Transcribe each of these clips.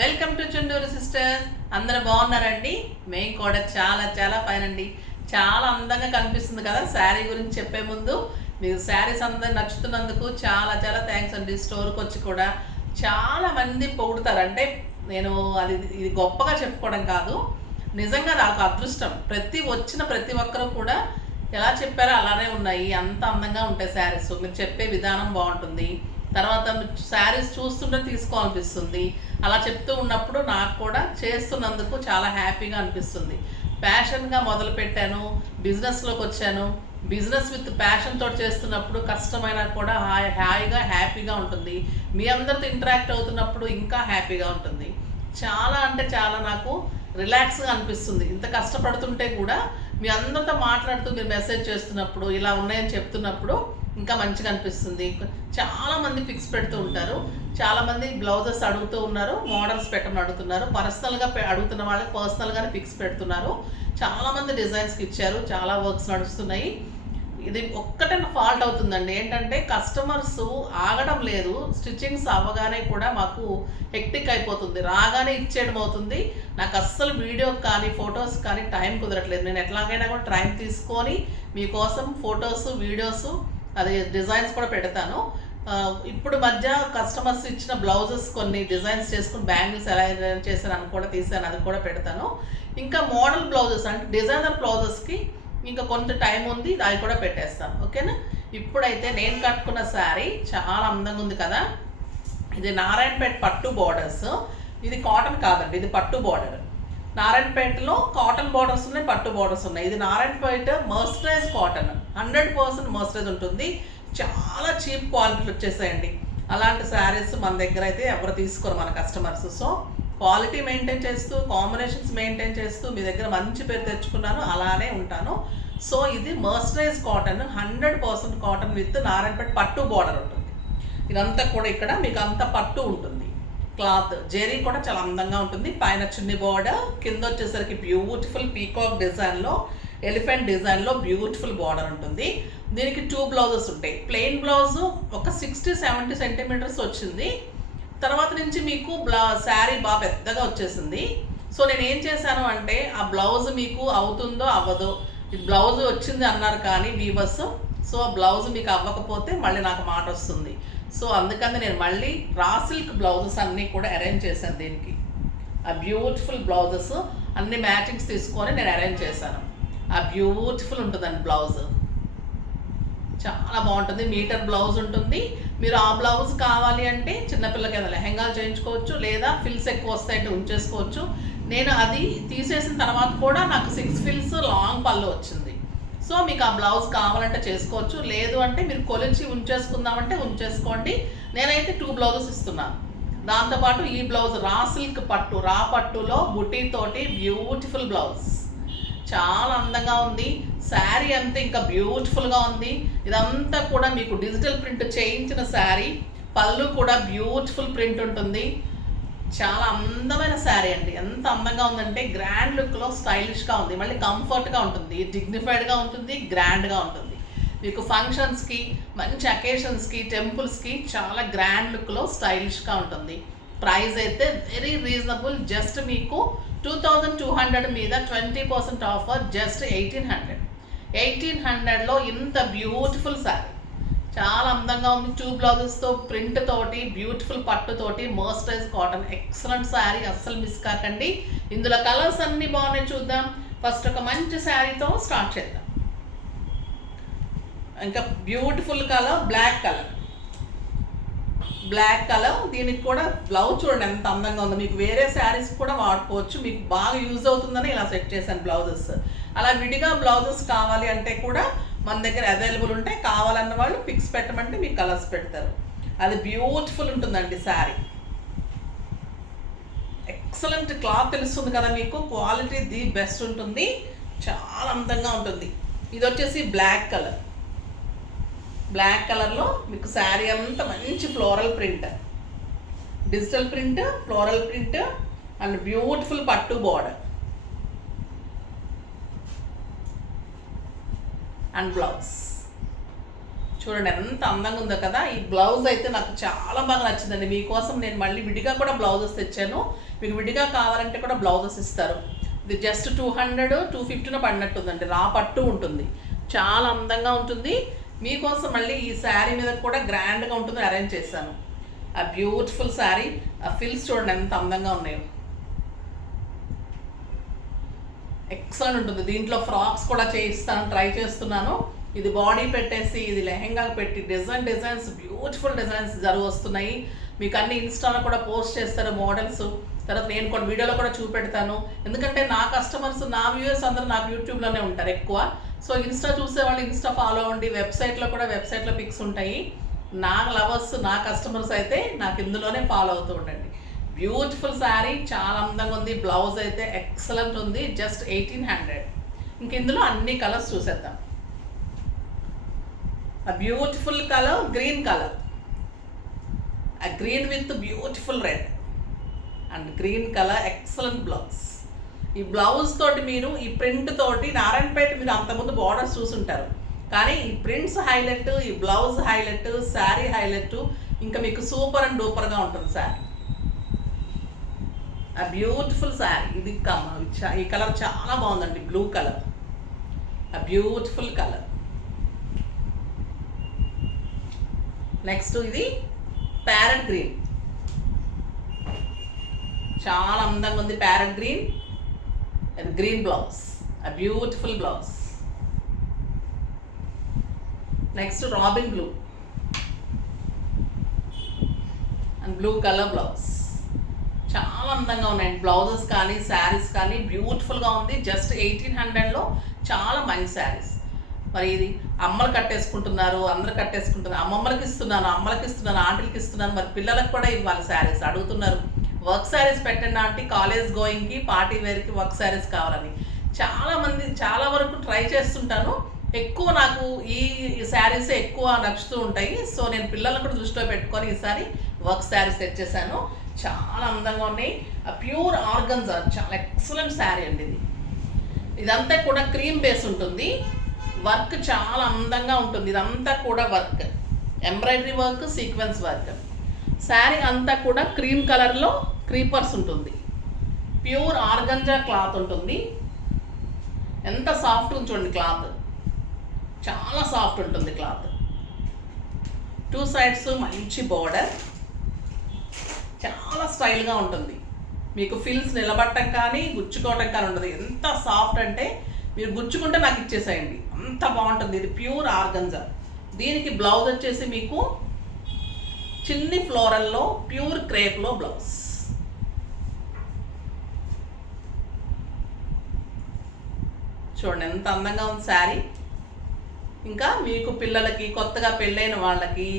Welcome to Chunduru sisters. అందరూ బాగున్నారండి? మేము కూడా చాలా చాలా ఫైన్ అండి. చాలా అందంగా కనిపిస్తుంది కదా శారీ గురించి చెప్పే ముందు. మీకు శారీస్ అందరూ నచ్చుతున్నందుకు చాలా చాలా థ్యాంక్స్ అండి. స్టోర్కి వచ్చి కూడా చాలా మంది పొగుడుతారు. అంటే నేను ఇది గొప్పగా చెప్పుకోవడం కాదు, నిజంగా నాకు అదృష్టం. ప్రతి ఒక్కరు కూడా ఎలా చెప్పారో అలానే ఉన్నాయి. అంత అందంగా ఉంటాయి శారీస్. మీరు చెప్పే విధానం బాగుంటుంది. తర్వాత శారీస్ చూస్తుంటే తీసుకోవాలనిపిస్తుంది. అలా చెప్తూ ఉన్నప్పుడు నాకు కూడా చేస్తున్నందుకు చాలా హ్యాపీగా అనిపిస్తుంది. ప్యాషన్గా మొదలుపెట్టాను, బిజినెస్లోకి వచ్చాను. బిజినెస్ విత్ ప్యాషన్ తోటి చేస్తున్నప్పుడు కష్టమైనా కూడా హాయిగా హ్యాపీగా ఉంటుంది. మీ అందరితో ఇంటరాక్ట్ అవుతున్నప్పుడు ఇంకా హ్యాపీగా ఉంటుంది. చాలా అంటే చాలా నాకు రిలాక్స్గా అనిపిస్తుంది. ఇంత కష్టపడుతుంటే కూడా మీ అందరితో మాట్లాడుతూ మీరు మెసేజ్ చేస్తున్నప్పుడు, ఇలా ఉన్నాయని చెప్తున్నప్పుడు ఇంకా మంచిగా అనిపిస్తుంది. చాలామంది పిక్స్ పెడుతూ ఉంటారు. చాలామంది బ్లౌజెస్ అడుగుతూ ఉన్నారు, మోడల్స్ పెట్టమని అడుగుతున్నారు. పర్సనల్గా అడుగుతున్న వాళ్ళకి పర్సనల్గానే పిక్స్ పెడుతున్నారు. చాలామంది డిజైన్స్కి ఇచ్చారు. చాలా వర్క్స్ నడుస్తున్నాయి. ఇది ఒక్కటే ఫాల్ట్ అవుతుందండి. ఏంటంటే కస్టమర్స్ ఆగడం లేదు. స్టిచ్చింగ్స్ అవ్వగానే కూడా మాకు హెక్టిక్ అయిపోతుంది. రాగానే ఇచ్చేయడం అవుతుంది. నాకు అస్సలు వీడియో కానీ ఫొటోస్ కానీ టైం కుదరట్లేదు. నేను ఎట్లాగైనా కూడా టైం తీసుకొని మీకోసం ఫొటోస్, వీడియోస్, అది డిజైన్స్ కూడా పెడతాను. ఇప్పుడు మధ్య కస్టమర్స్ ఇచ్చిన బ్లౌజెస్ కొన్ని డిజైన్స్ చేసుకుని బ్యాంగిల్స్ ఎలా డిజైన్ చేశాను అని కూడా తీసాను, అది కూడా పెడతాను. ఇంకా మోడల్ బ్లౌజెస్ అంటే డిజైనర్ బ్లౌజెస్కి ఇంకా కొంత టైం ఉంది, అవి కూడా పెట్టేస్తాను. ఓకేనా? ఇప్పుడైతే నేను కట్టుకున్న శారీ చాలా అందంగా ఉంది కదా. ఇది నారాయణపేట పట్టు బార్డర్స్. ఇది కాటన్ కాదండి, ఇది పట్టు బార్డర్. నారాయణపేటలో కాటన్ బార్డర్స్ ఉన్నాయి, పట్టు బార్డర్స్ ఉన్నాయి. ఇది నారాయణపేట మర్సరైజ్ కాటన్, 100% మర్సరైజ్ ఉంటుంది. చాలా చీప్ క్వాలిటీలు వచ్చేసాయండి. అలాంటి శారీస్ మన దగ్గర అయితే ఎవరు తీసుకోరు మన కస్టమర్స్. సో క్వాలిటీ మెయింటైన్ చేస్తూ, కాంబినేషన్స్ మెయింటైన్ చేస్తూ మీ దగ్గర మంచి పేరు తెచ్చుకున్నాను, అలానే ఉంటాను. సో ఇది mercerise cotton, 100% cotton with Narayanpet పట్టు బార్డర్ ఉంటుంది. ఇదంతా కూడా ఇక్కడ మీకు అంత పట్టు ఉంటుంది. క్లాత్ జెరీ కూడా చాలా అందంగా ఉంటుంది. పైన చున్నీ బార్డర్, కింద వచ్చేసరికి బ్యూటిఫుల్ పీకాక్ డిజైన్లో, ఎలిఫెంట్ డిజైన్లో బ్యూటిఫుల్ బార్డర్ ఉంటుంది. దీనికి 2 బ్లౌజెస్ ఉంటాయి. ప్లెయిన్ బ్లౌజ్ ఒక 60-70 సెంటీమీటర్స్ వచ్చింది. తర్వాత నుంచి మీకు శారీ బాగా పెద్దగా వచ్చేసింది. సో నేను ఏం చేశాను అంటే, ఆ బ్లౌజ్ మీకు అవుతుందో అవ్వదో, ఈ బ్లౌజ్ వచ్చింది అన్నారు కానీ వీవర్స్, సో ఆ బ్లౌజ్ మీకు అవ్వకపోతే మళ్ళీ నాకు మాట వస్తుంది. సో అందుకని నేను మళ్ళీ రా సిల్క్ బ్లౌజెస్ అన్నీ కూడా అరేంజ్ చేశాను. దీనికి ఆ బ్యూటిఫుల్ బ్లౌజెస్ అన్ని మ్యాచింగ్స్ తీసుకొని నేను అరేంజ్ చేశాను. ఆ బ్యూటిఫుల్ ఉంటుందండి బ్లౌజ్, చాలా బాగుంటుంది. మీటర్ బ్లౌజ్ ఉంటుంది. మీరు ఆ బ్లౌజ్ కావాలి అంటే చిన్నపిల్లకి ఏదైనా లెహెంగాలు చేయించుకోవచ్చు, లేదా ఫిల్స్ ఎక్కువ వస్తాయంటే ఉంచేసుకోవచ్చు. నేను అది తీసేసిన తర్వాత కూడా నాకు 6 ఫిల్స్ లాంగ్ పళ్ళు వచ్చింది. సో మీకు ఆ బ్లౌజ్ కావాలంటే చేసుకోవచ్చు, లేదు అంటే మీరు కొలిచి ఉంచేసుకుందామంటే ఉంచేసుకోండి. నేనైతే 2 బ్లౌజెస్ ఇస్తున్నాను. దాంతోపాటు ఈ బ్లౌజ్ రా సిల్క్ పట్టు, రా పట్టులో బుటీతోటి బ్యూటిఫుల్ బ్లౌజ్, చాలా అందంగా ఉంది. శారీ అంతా ఇంకా బ్యూటిఫుల్గా ఉంది. ఇదంతా కూడా మీకు డిజిటల్ ప్రింట్ చేయించిన శారీ. పళ్ళు కూడా బ్యూటిఫుల్ ప్రింట్ ఉంటుంది. చాలా అందమైన శారీ అండి. ఎంత అందంగా ఉందంటే గ్రాండ్ లుక్లో స్టైలిష్గా ఉంది. మళ్ళీ కంఫర్ట్గా ఉంటుంది, డిగ్నిఫైడ్గా ఉంటుంది, గ్రాండ్గా ఉంటుంది. మీకు ఫంక్షన్స్కి, మంచి అకేషన్స్కి, టెంపుల్స్కి చాలా గ్రాండ్ లుక్లో స్టైలిష్గా ఉంటుంది. ప్రైస్ అయితే వెరీ రీజనబుల్. జస్ట్ మీకు 2200 మీద 20% ఆఫర్, జస్ట్ 1800. 1800లో ఇంత బ్యూటిఫుల్ శారీ, చాలా అందంగా ఉంది. 2 బ్లౌజెస్తో, ప్రింట్ తోటి, బ్యూటిఫుల్ పట్టుతోటి, మర్సరైజ్ కాటన్, ఎక్సలెంట్ శారీ. అస్సలు మిస్ కాకండి. ఇందులో కలర్స్ అన్నీ బాగున్నాయి, చూద్దాం. ఫస్ట్ ఒక మంచి శారీతో స్టార్ట్ చేద్దాం. ఇంకా బ్యూటిఫుల్ కలర్, బ్లాక్ కలర్. దీనికి కూడా బ్లౌజ్ చూడండి ఎంత అందంగా ఉందో. మీకు వేరే శారీస్ కూడా వాడుకోవచ్చు, మీకు బాగా యూజ్ అవుతుందని ఇలా సెట్ చేశాను బ్లౌజెస్. అలా విడిగా బ్లౌజెస్ కావాలి అంటే కూడా మన దగ్గర అవైలబుల్ ఉంటాయి. కావాలన్న వాళ్ళు పిక్స్ పెట్టమంటే మీకు కలర్స్ పెడతారు. అది బ్యూటిఫుల్ ఉంటుందండి శారీ. ఎక్సలెంట్ క్లాత్ తెలుస్తుంది కదా మీకు, క్వాలిటీ ది బెస్ట్ ఉంటుంది, చాలా అందంగా ఉంటుంది. ఇది వచ్చేసి బ్లాక్ కలర్లో మీకు శారీ అంతా మంచి floral print, digital print, floral print and beautiful పట్టు బార్డర్ అండ్ బ్లౌజ్. చూడండి ఎంత అందంగా ఉందో కదా. ఈ బ్లౌజ్ అయితే నాకు చాలా బాగా నచ్చిందండి. మీకోసం నేను మళ్ళీ విడిగా కూడా బ్లౌజెస్ తెచ్చాను. మీకు విడిగా కావాలంటే కూడా బ్లౌజెస్ ఇస్తారు. ఇది జస్ట్ 200 250 పడినట్టుందండి. రా పట్టు ఉంటుంది, చాలా అందంగా ఉంటుంది. మీకోసం మళ్ళీ ఈ శారీ మీద కూడా గ్రాండ్గా ఉంటుంది, అరేంజ్ చేశాను. ఆ బ్యూటిఫుల్ శారీ, ఆ ఫిల్స్ చూడండి ఎంత అందంగా ఉన్నాయో. ఎక్సలెంట్ ఉంటుంది. దీంట్లో ఫ్రాక్స్ కూడా చేయిస్తాను, ట్రై చేస్తున్నాను. ఇది బాడీ పెట్టేసి ఇది లెహెంగా పెట్టి డిజైన్స్ బ్యూటిఫుల్ డిజైన్స్ వస్తున్నాయి. మీకు అన్ని ఇన్స్టాలో కూడా పోస్ట్ చేస్తారు మోడల్స్. తర్వాత నేను కూడా వీడియోలో కూడా చూపెడతాను. ఎందుకంటే నా కస్టమర్స్, నా వ్యూయర్స్ అందరూ నాకు యూట్యూబ్లోనే ఉంటారు ఎక్కువ. సో ఇన్స్టా చూసే వాళ్ళు ఇన్స్టా ఫాలో అవ్వండి. వెబ్సైట్లో పిక్స్ ఉంటాయి. నా లవర్స్, నా కస్టమర్స్ అయితే నాకు ఇందులోనే ఫాలో అవుతూ ఉండండి. బ్యూటిఫుల్ శారీ, చాలా అందంగా ఉంది. బ్లౌజ్ అయితే ఎక్సలెంట్ ఉంది, జస్ట్ 1800. ఇంక ఇందులో అన్ని కలర్స్ చూసేద్దాం. ఆ బ్యూటిఫుల్ కలర్ గ్రీన్ కలర్, ఆ green with beautiful red and green colour, excellent blouse. ఈ బ్లౌజ్ తోటి మీరు ఈ ప్రింట్ తోటి నారాయణపేట మీరు అంతకుముందు బార్డర్స్ చూసుంటారు, కానీ ఈ ప్రింట్స్ హైలైట్, ఈ బ్లౌజ్ హైలైట్, శారీ హైలైట్, ఇంకా మీకు సూపర్ అండ్ డూపర్గా ఉంటుంది శారీ. ఆ బ్యూటిఫుల్ శారీ ఇది ఈ కలర్ చాలా బాగుందండి, బ్లూ కలర్, ఆ బ్యూటిఫుల్ కలర్. నెక్స్ట్ ఇది ప్యారెట్ గ్రీన్, చాలా అందంగా ఉంది. Parrot green and green blouse, ఆ beautiful blouse. Next robin blue and blue colour blouse. చాలా అందంగా ఉన్నాయండి బ్లౌజెస్ కానీ శారీస్ కానీ, బ్యూటిఫుల్గా ఉంది. జస్ట్ 1800లో చాలా మంచి శారీస్. మరి ఇది అమ్మలు కట్టేసుకుంటున్నారు, అందరు కట్టేసుకుంటున్నారు. అమ్మమ్మలకి ఇస్తున్నాను, ఆంటీలకి ఇస్తున్నాను, మరి పిల్లలకు కూడా ఇవ్వాలి శారీస్ అడుగుతున్నారు. వర్క్ శారీస్ పెట్టండి ఆంటీ, కాలేజ్ గోయింగ్కి, పార్టీ వేర్కి వర్క్ శారీస్ కావాలని చాలామంది, చాలా వరకు ట్రై చేస్తుంటాను. ఎక్కువ నాకు ఈ శారీసే ఎక్కువ నచ్చుతూ ఉంటాయి. సో నేను పిల్లలను కూడా దృష్టిలో పెట్టుకొని ఈసారి వర్క్ శారీస్ తెచ్చేసాను. చాలా అందంగా ఉన్నాయి. ప్యూర్ ఆర్గన్జా, చాలా ఎక్సలెంట్ శారీ అండి ఇది. ఇదంతా కూడా క్రీమ్ బేస్ ఉంటుంది, వర్క్ చాలా అందంగా ఉంటుంది. ఇదంతా కూడా work, embroidery work, sequence work. Sari అంతా కూడా క్రీమ్ కలర్లో క్రీపర్స్ ఉంటుంది. ప్యూర్ ఆర్గంజా క్లాత్ ఉంటుంది. ఎంత సాఫ్ట్ ఉంది చూడండి క్లాత్, చాలా సాఫ్ట్ ఉంటుంది క్లాత్. 2 sides మంచి బోర్డర్, చాలా స్టైల్గా ఉంటుంది. మీకు ఫిల్స్ నిలబట్టం కానీ గుచ్చుకోవటం కానీ ఉండదు. ఎంత సాఫ్ట్ అంటే మీరు గుచ్చుకుంటే నాకు ఇచ్చేసేయండి, అంత బాగుంటుంది. ఇది ప్యూర్ ఆర్గంజా. దీనికి బ్లౌజ్ వచ్చేసి మీకు చిన్ని ఫ్లోరల్లో ప్యూర్ క్రేప్లో బ్లౌజ్. చూడండి ఎంత అందంగా ఉంది శారీ. ఇంకా మీకు పిల్లలకి, కొత్తగా పెళ్ళైన వాళ్ళకి,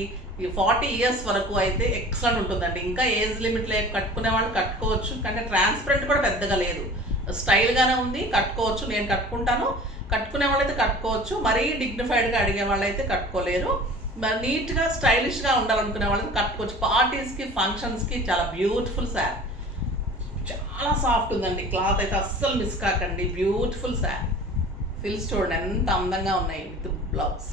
ఈ 40 years వరకు అయితే ఎక్సలెంట్ ఉంటుందండి. ఇంకా ఏజ్ లిమిట్ లేక కట్టుకునే వాళ్ళు కట్టుకోవచ్చు, కానీ ట్రాన్స్పరెంట్ కూడా పెద్దగా లేదు, స్టైల్గానే ఉంది, కట్టుకోవచ్చు. నేను కట్టుకుంటాను, కట్టుకునే వాళ్ళైతే కట్టుకోవచ్చు. మరీ డిగ్నిఫైడ్గా అడిగే వాళ్ళైతే కట్టుకోలేరు. మరి నీట్గా స్టైలిష్గా ఉండాలనుకునే వాళ్ళైతే కట్టుకోవచ్చు. పార్టీస్కి, ఫంక్షన్స్కి చాలా బ్యూటిఫుల్ శారీ, చాలా సాఫ్ట్ ఉందండి క్లాత్ అయితే, అస్సలు మిస్ కాకండి. బ్యూటిఫుల్ శారీ. ఫిల్స్ చూడండి ఎంత అందంగా ఉన్నాయి విత్ బ్లౌజ్.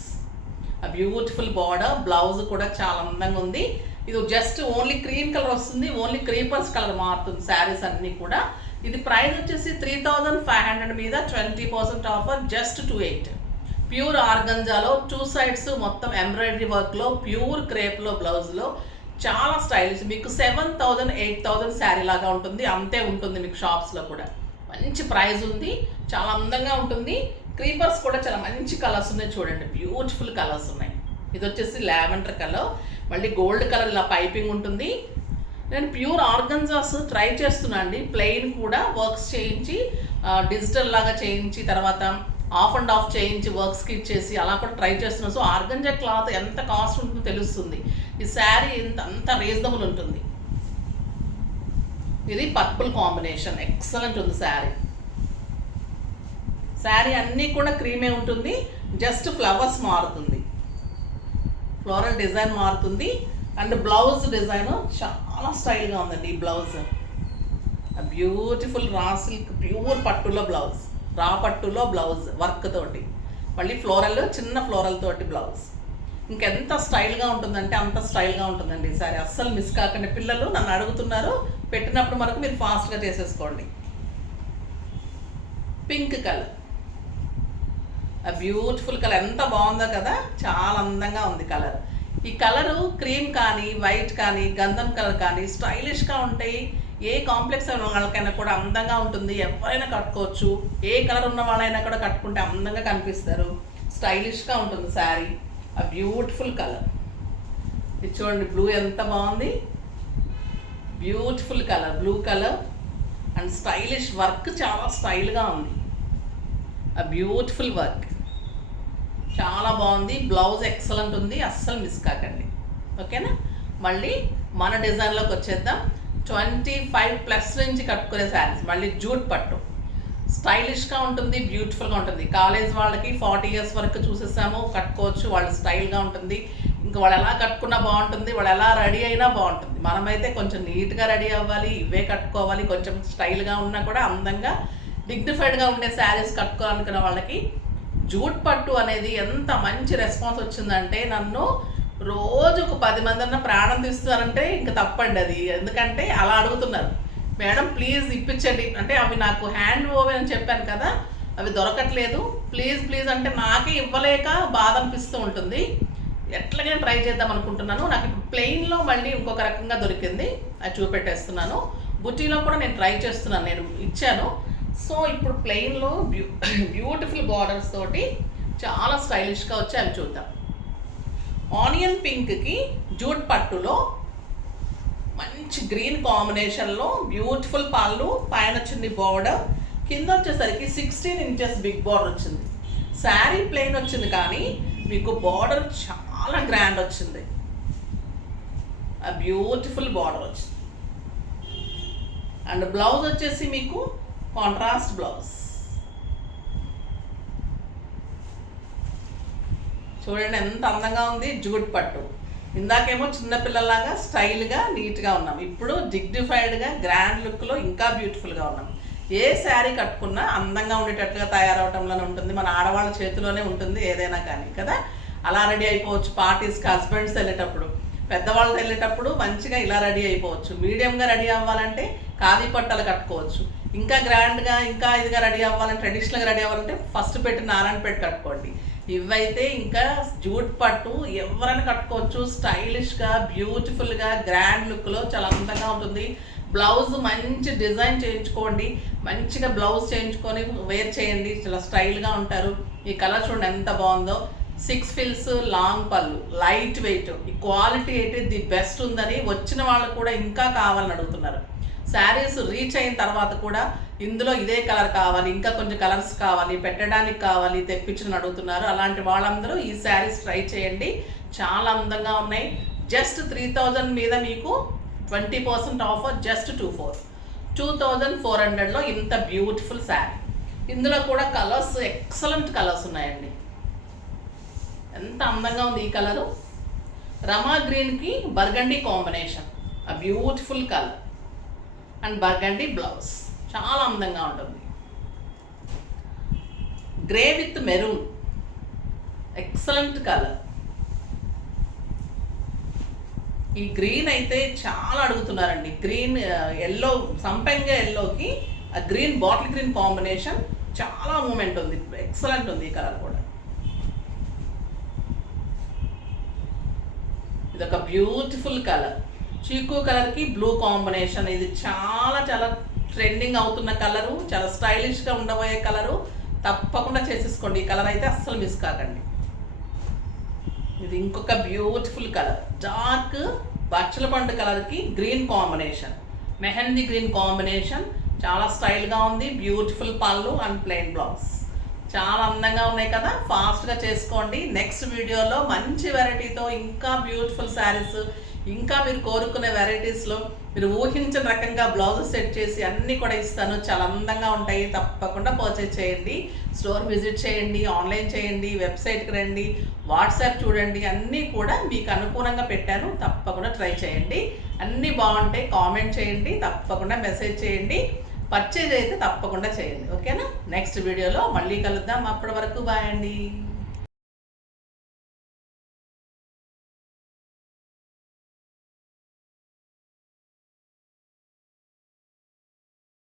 ఆ బ్యూటిఫుల్ బార్డర్, బ్లౌజ్ కూడా చాలా అందంగా ఉంది. ఇది జస్ట్ ఓన్లీ క్రీమ్ కలర్ వస్తుంది, ఓన్లీ క్రీపర్స్ కలర్ మారుతుంది శారీస్ అన్నీ కూడా. ఇది ప్రైస్ వచ్చేసి 3500 మీద 20% ఆఫర్, జస్ట్ 28. ప్యూర్ ఆర్గంజాలో 2 sides మొత్తం ఎంబ్రాయిడరీ వర్క్లో, ప్యూర్ క్రేప్లో, బ్లౌజ్లో చాలా స్టైలిష్. మీకు 7000 8000 శారీ లాగా ఉంటుంది, అంతే ఉంటుంది మీకు షాప్స్లో కూడా. మంచి ప్రైస్ ఉంది, చాలా అందంగా ఉంటుంది. క్రీపర్స్ కూడా చాలా మంచి కలర్స్ ఉన్నాయి చూడండి, బ్యూటిఫుల్ కలర్స్ ఉన్నాయి. ఇది వచ్చేసి లావెండర్ కలర్, మళ్ళీ గోల్డ్ కలర్ ఇలా పైపింగ్ ఉంటుంది. నేను ప్యూర్ ఆర్గన్జాస్ ట్రై చేస్తున్నాను అండి, ప్లెయిన్ కూడా వర్క్స్ చేయించి, డిజిటల్ లాగా చేయించి, తర్వాత ఆఫ్ అండ్ ఆఫ్ చేయించి వర్క్స్కి ఇచ్చేసి అలా కూడా ట్రై చేస్తున్నాను. సో ఆర్గంజా క్లాత్ ఎంత కాస్ట్ ఉంటుందో తెలుస్తుంది. ఈ శారీ అంత రీజనబుల్ ఉంటుంది. ఇది పర్పుల్ కాంబినేషన్, ఎక్సలెంట్ ఉంది శారీ. శారీ అన్నీ కూడా క్రీమే ఉంటుంది, జస్ట్ ఫ్లవర్స్ మారుతుంది, ఫ్లోరల్ డిజైన్ మారుతుంది. అండ్ బ్లౌజ్ డిజైన్ చాలా స్టైల్గా ఉందండి ఈ blouse. Beautiful raw silk pure పట్టులో బ్లౌజ్, రా పట్టులో బ్లౌజ్ వర్క్ తోటి, మళ్ళీ ఫ్లోరల్, చిన్న ఫ్లోరల్ తోటి బ్లౌజ్. ఇంకెంత స్టైల్గా ఉంటుందంటే అంత స్టైల్గా ఉంటుందండి ఈ సారీ. అస్సలు మిస్ కాకండి. పిల్లలు నన్ను అడుగుతున్నారు, పెట్టినప్పుడు మనకు మీరు ఫాస్ట్గా చేసేసుకోండి. పింక్ కలర్, ఆ బ్యూటిఫుల్ కలర్, ఎంత బాగుందో కదా, చాలా అందంగా ఉంది కలర్. ఈ కలరు క్రీమ్ కానీ వైట్ కానీ గంధం కలర్ కానీ స్టైలిష్గా ఉంటాయి. ఏ కాంప్లెక్స్ వాళ్ళకైనా కూడా అందంగా ఉంటుంది. ఎవరైనా కట్టుకోవచ్చు. ఏ కలర్ ఉన్న వాళ్ళైనా కూడా కట్టుకుంటే అందంగా కనిపిస్తారు. స్టైలిష్గా ఉంటుంది శారీ. ఆ బ్యూటిఫుల్ కలర్ ఇది చూడండి. బ్లూ ఎంత బాగుంది, beautiful colour, blue colour and stylish work, చాలా స్టైల్గా ఉంది. ఆ బ్యూటిఫుల్ వర్క్ చాలా బాగుంది. బ్లౌజ్ ఎక్సలెంట్ ఉంది, అస్సలు మిస్ కాకండి. ఓకేనా? మళ్ళీ మన డిజైన్లోకి వచ్చేద్దాం. 25+ నుంచి కట్టుకునే శారీస్. మళ్ళీ జూట్ పట్టు, స్టైలిష్గా ఉంటుంది, బ్యూటిఫుల్గా ఉంటుంది. కాలేజ్ వాళ్ళకి 40 ఇయర్స్ వరకు చూసేసాము, కట్టుకోవచ్చు. వాళ్ళు స్టైల్గా ఉంటుంది. ఇంకా వాళ్ళు ఎలా కట్టుకున్నా బాగుంటుంది, వాళ్ళు ఎలా రెడీ అయినా బాగుంటుంది. మనమైతే కొంచెం నీట్గా రెడీ అవ్వాలి, ఇవే కట్టుకోవాలి. కొంచెం స్టైల్గా ఉన్నా కూడా అందంగా డిగ్నిఫైడ్గా ఉండే శారీస్ కట్టుకోవాలనుకున్న వాళ్ళకి జూట్ పట్టు అనేది ఎంత మంచి రెస్పాన్స్ వచ్చిందంటే, నన్ను రోజు ఒక 10 మంది అన్న ప్రాణం తీస్తున్నారంటే ఇంకా తప్పండి అది. ఎందుకంటే అలా అడుగుతున్నారు, మేడం ప్లీజ్ ఇప్పించండి అంటే. అవి నాకు హ్యాండ్ ఓవెన్ అని చెప్పాను కదా, అవి దొరకట్లేదు, ప్లీజ్ ప్లీజ్ అంటే నాకే ఇవ్వలేక బాధ అనిపిస్తూ ఉంటుంది. ఎట్లాగైనా ట్రై చేద్దాం అనుకుంటున్నాను. నాకు ఇప్పుడు ప్లెయిన్లో మళ్ళీ ఇంకొక రకంగా దొరికింది, అది చూపెట్టేస్తున్నాను. బుటీలో కూడా నేను ట్రై చేస్తున్నాను, నేను ఇచ్చాను. సో ఇప్పుడు ప్లెయిన్లో బ్యూటిఫుల్ బార్డర్స్ తోటి చాలా స్టైలిష్గా వచ్చి అవి చూద్దాం. ఆనియన్ పింక్కి జూట్ పట్టులో మంచి గ్రీన్ కాంబినేషన్లో బ్యూటిఫుల్ పళ్ళు, పైన చున్నీ బార్డర్, కింద వచ్చేసరికి 16 ఇంచెస్ బిగ్ బార్డర్ వచ్చింది. శారీ ప్లెయిన్ వచ్చింది కానీ మీకు బార్డర్ చాలా గ్రాండ్ వచ్చింది. ఆ బ్యూటిఫుల్ బార్డర్ వచ్చింది. అండ్ బ్లౌజ్ వచ్చేసి మీకు కాంట్రాస్ట్ బ్లౌజ్. చూడండి ఎంత అందంగా ఉంది జూట్ పట్టు. ఇందాకేమో చిన్నపిల్లలాగా స్టైల్గా నీట్గా ఉన్నాం, ఇప్పుడు డిగ్నిఫైడ్గా గ్రాండ్ లుక్లో ఇంకా బ్యూటిఫుల్గా ఉన్నాం. ఏ శారీ కట్టుకున్నా అందంగా ఉండేటట్టుగా తయారవటంలోనే ఉంటుంది. మన ఆడవాళ్ళ చేతిలోనే ఉంటుంది ఏదైనా కానీ కదా. అలా రెడీ అయిపోవచ్చు పార్టీస్కి, హస్బెండ్స్ వెళ్ళేటప్పుడు, పెద్దవాళ్ళు వెళ్ళేటప్పుడు మంచిగా ఇలా రెడీ అయిపోవచ్చు. మీడియంగా రెడీ అవ్వాలంటే ఖాదీ పట్టాలు కట్టుకోవచ్చు. ఇంకా గ్రాండ్గా ఇంకా ఇదిగా రెడీ అవ్వాలంటే, ట్రెడిషనల్గా రెడీ అవ్వాలంటే ఫస్ట్ పెట్టి నారాయణపేట కట్టుకోండి. ఇవైతే ఇంకా జూట్ పట్టు ఎవరైనా కట్టుకోవచ్చు. స్టైలిష్గా బ్యూటిఫుల్గా గ్రాండ్ లుక్లో చాలా అందంగా ఉంటుంది. బ్లౌజ్ మంచి డిజైన్ చేయించుకోండి, మంచిగా బ్లౌజ్ చేయించుకొని వేర్ చేయండి, చాలా స్టైల్గా ఉంటారు. ఈ కలర్ చూడండి ఎంత బాగుందో. 6 ఫిల్స్ లాంగ్ పళ్ళు, లైట్ వెయిట్, ఈ క్వాలిటీ అయితే ది బెస్ట్ ఉందని వచ్చిన వాళ్ళు కూడా ఇంకా కావాలని అడుగుతున్నారు. శారీస్ రీచ్ అయిన తర్వాత కూడా ఇందులో ఇదే కలర్ కావాలి, ఇంకా కొంచెం కలర్స్ కావాలి, పెట్టడానికి కావాలి, తెప్పించని అడుగుతున్నారు. అలాంటి వాళ్ళందరూ ఈ శారీస్ ట్రై చేయండి, చాలా అందంగా ఉన్నాయి. జస్ట్ 3000 మీద మీకు 20% ఆఫర్, జస్ట్ 2400లో ఇంత బ్యూటిఫుల్ శారీ. ఇందులో కూడా కలర్స్ ఎక్సలెంట్ కలర్స్ ఉన్నాయండి. ఎంత అందంగా ఉంది ఈ కలరు. రమా గ్రీన్కి బర్గండీ కాంబినేషన్, ఆ beautiful colour and burgundy blouse చాలా అందంగా ఉంటుంది. Grey with maroon, excellent colour. ఈ గ్రీన్ అయితే చాలా అడుగుతున్నారండి. గ్రీన్ ఎల్లో, సంపెంగ ఎల్లోకి ఆ గ్రీన్ బాటిల్ గ్రీన్ కాంబినేషన్ చాలా మూమెంట్ ఉంది, ఎక్సలెంట్ ఉంది ఈ కలర్ కూడా. ఇదొక బ్యూటిఫుల్ కలర్, చీకు కలర్కి బ్లూ కాంబినేషన్. ఇది చాలా చాలా ట్రెండింగ్ అవుతున్న కలరు, చాలా స్టైలిష్గా ఉండబోయే కలరు. తప్పకుండా చేసేసుకోండి, ఈ కలర్ అయితే అస్సలు మిస్ కాకండి. ఇది ఇంకొక బ్యూటిఫుల్ కలర్, డార్క్ బచ్చల పండు కలర్కి green combination, mehndi green combination, చాలా స్టైల్గా ఉంది. బ్యూటిఫుల్ పళ్ళు అండ్ ప్లెయిన్ బ్లౌజ్, చాలా అందంగా ఉన్నాయి కదా. ఫాస్ట్గా చేసుకోండి. నెక్స్ట్ వీడియోలో మంచి వెరైటీతో ఇంకా బ్యూటిఫుల్ శారీస్, ఇంకా మీరు కోరుకునే వెరైటీస్లో మీరు ఊహించిన రకంగా బ్లౌజెస్ సెట్ చేసి అన్నీ కూడా ఇస్తాను. చాలా అందంగా ఉంటాయి. తప్పకుండా పర్చేజ్ చేయండి, స్టోర్ విజిట్ చేయండి, ఆన్లైన్ చేయండి, వెబ్సైట్కి రండి, వాట్సాప్ చూడండి, అన్నీ కూడా మీకు అనుకూలంగా పెట్టాను. తప్పకుండా ట్రై చేయండి, అన్నీ బాగుంటాయి. కామెంట్ చేయండి, తప్పకుండా మెసేజ్ చేయండి, పర్చేజ్ అయితే తప్పకుండా చేయండి. ఓకేనా? నెక్స్ట్ వీడియోలో మళ్ళీ కలుద్దాం. అప్పటి వరకు బాయ్ అండి.